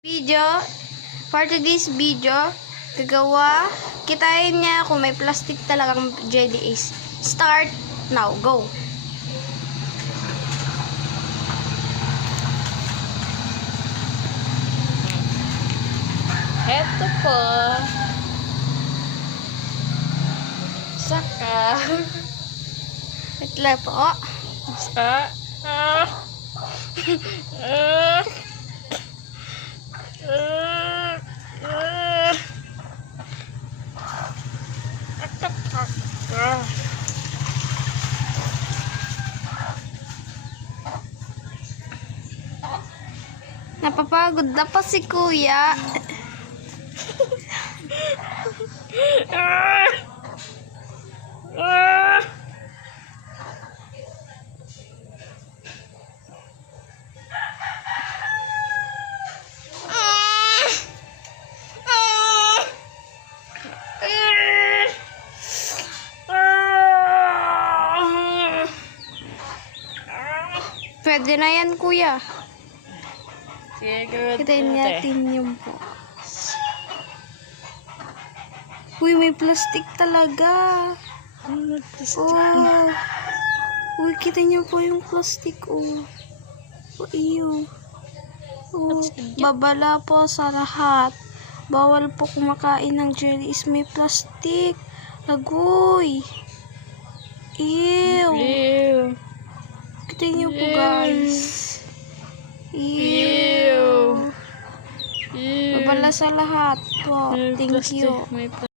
Video, for today's video, kitain niya kung may plastic talagang jelly is. Start now, go! Heto po. Saka. Wait lang po. Napapagod na pa si kuya. Pwede na yan, kuya. Kitain natin yung po. Uy, may plastic talaga. Oh. Uy, kita niyo po yung plastic. Oh. Oh, iyo. Oh, babala po sa lahat. Bawal po kumakain ng jelly is may plastic. Agoy. Ew. Kita niyo po, guys. Ew. Babala sa lahat po. Thank you.